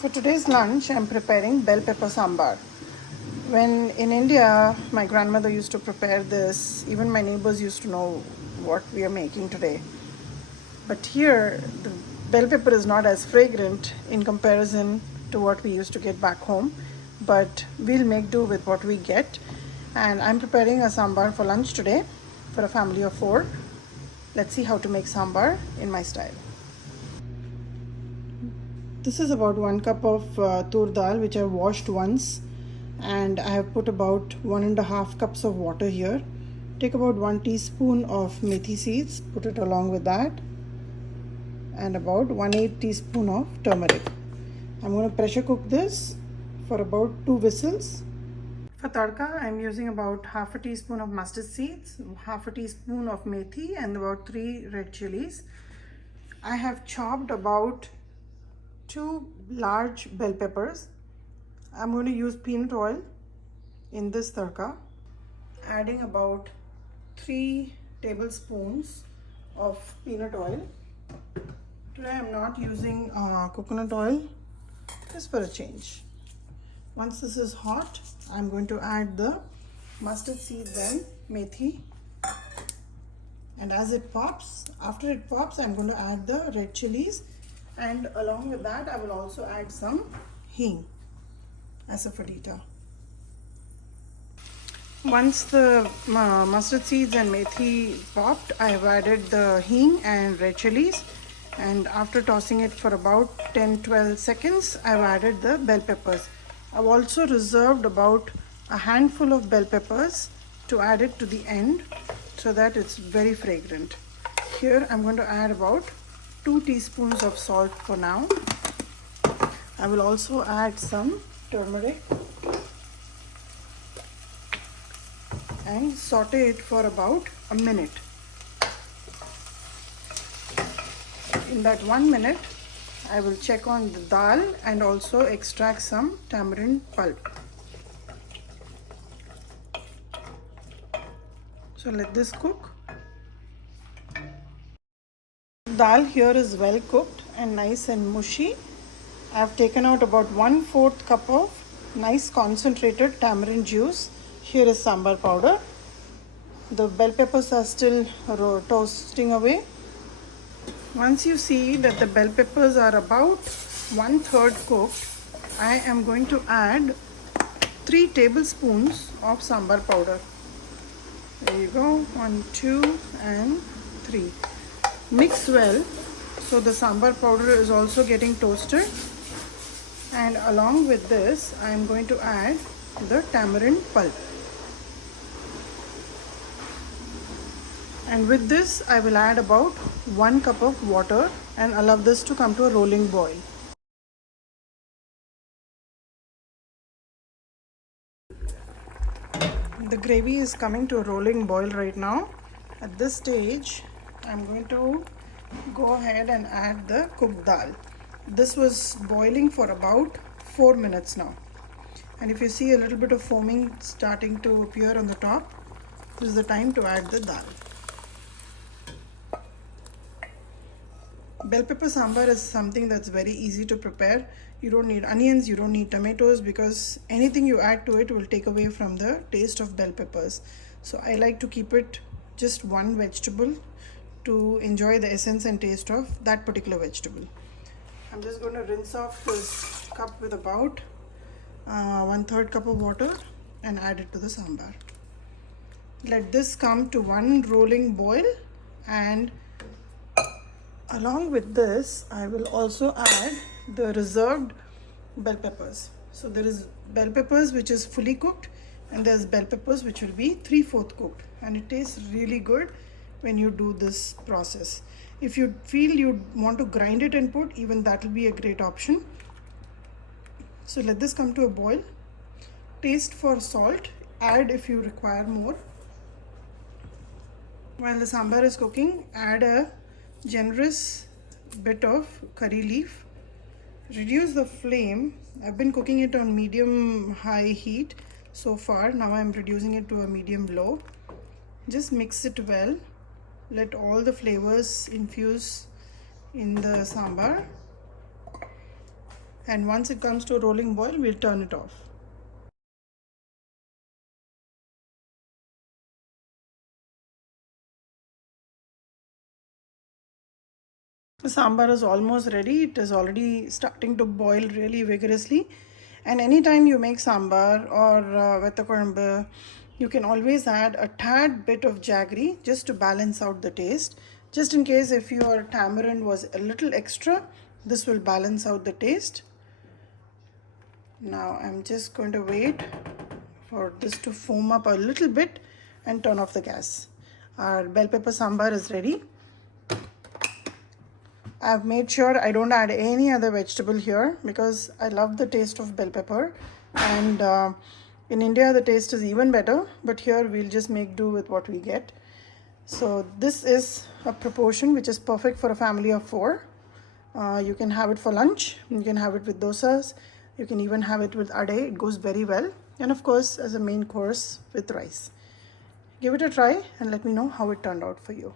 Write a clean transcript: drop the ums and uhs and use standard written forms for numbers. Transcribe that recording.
For today's lunch, I'm preparing bell pepper sambar. When in India, my grandmother used to prepare this. Even my neighbors used to know what we are making today. But here, the bell pepper is not as fragrant in comparison to what we used to get back home. But we'll make do with what we get. And I'm preparing a sambar for lunch today for a family of 4. Let's see how to make sambar in my style. This is about 1 cup of Toor dal which I washed once, and I have put about 1.5 cups of water here. Take about 1 teaspoon of Methi seeds, put it along with that, and about 1/8 teaspoon of turmeric. I'm going to pressure cook this for about 2 whistles. For tadka, I'm using about half a teaspoon of mustard seeds, half a teaspoon of methi, and about 3 red chilies. I have chopped about 2 large bell peppers. I'm going to use peanut oil in this tadka, adding about 3 tablespoons of peanut oil. Today I'm not using coconut oil, just for a change. Once this is hot, I'm going to add the mustard seeds and methi. And as it pops, after it pops, I'm going to add the red chilies. And along with that, I will also add some hing as a fadita. Once the mustard seeds and methi popped, I have added the hing and red chilies. And after tossing it for about 10-12 seconds, I've added the bell peppers. I've also reserved about a handful of bell peppers to add it to the end so that it's very fragrant. Here I'm going to add about 2 teaspoons of salt for now. I will also add some turmeric and saute it for about a minute. In that 1 minute, I will check on the dal and also extract some tamarind pulp. So let this cook. Dal here is well cooked and nice and mushy. I have taken out about 1/4 cup of nice concentrated tamarind juice. Here is sambar powder. The bell peppers are still toasting away. Once you see that the bell peppers are about 1/3 cooked, I am going to add 3 tablespoons of sambar powder. There you go, 1, 2 and 3. Mix well so the sambar powder is also getting toasted, and along with this I am going to add the tamarind pulp, and with this I will add about 1 cup of water and allow this to come to a rolling boil. The gravy is coming to a rolling boil right now. At this stage, I'm going to go ahead and add the cooked dal. This was boiling for about 4 minutes now. And if you see a little bit of foaming starting to appear on the top, this is the time to add the dal. Bell pepper sambar is something that's very easy to prepare. You don't need onions, you don't need tomatoes, because anything you add to it will take away from the taste of bell peppers. So I like to keep it just one vegetable to enjoy the essence and taste of that particular vegetable. I'm just going to rinse off this cup with about 1/3 cup of water and add it to the sambar. Let this come to one rolling boil, and along with this I will also add the reserved bell peppers. So there is bell peppers which is fully cooked, and there's bell peppers which will be 3/4 cooked, and it tastes really good when you do this process. If you feel you want to grind it and put, even that will be a great option. So let this come to a boil. Taste for salt, add if you require more. While the sambar is cooking, add a generous bit of curry leaf. Reduce the flame. I've been cooking it on medium high heat so far. Now I'm reducing it to a medium low. Just mix it well. Let all the flavors infuse in the sambar. and once it comes to a rolling boil, we'll turn it off. The sambar is almost ready. It is already starting to boil really vigorously. And anytime you make sambar or vetta, you can always add a tad bit of jaggery just to balance out the taste. Just in case if your tamarind was a little extra, this will balance out the taste. Now I'm just going to wait for this to foam up a little bit and turn off the gas. Our bell pepper sambar is ready. I've made sure I don't add any other vegetable here because I love the taste of bell pepper, and in India the taste is even better, but here we'll just make do with what we get. So this is a proportion which is perfect for a family of 4. You can have it for lunch, you can have it with dosas, you can even have it with ade. It goes very well, and of course as a main course with rice. Give it a try and let me know how it turned out for you.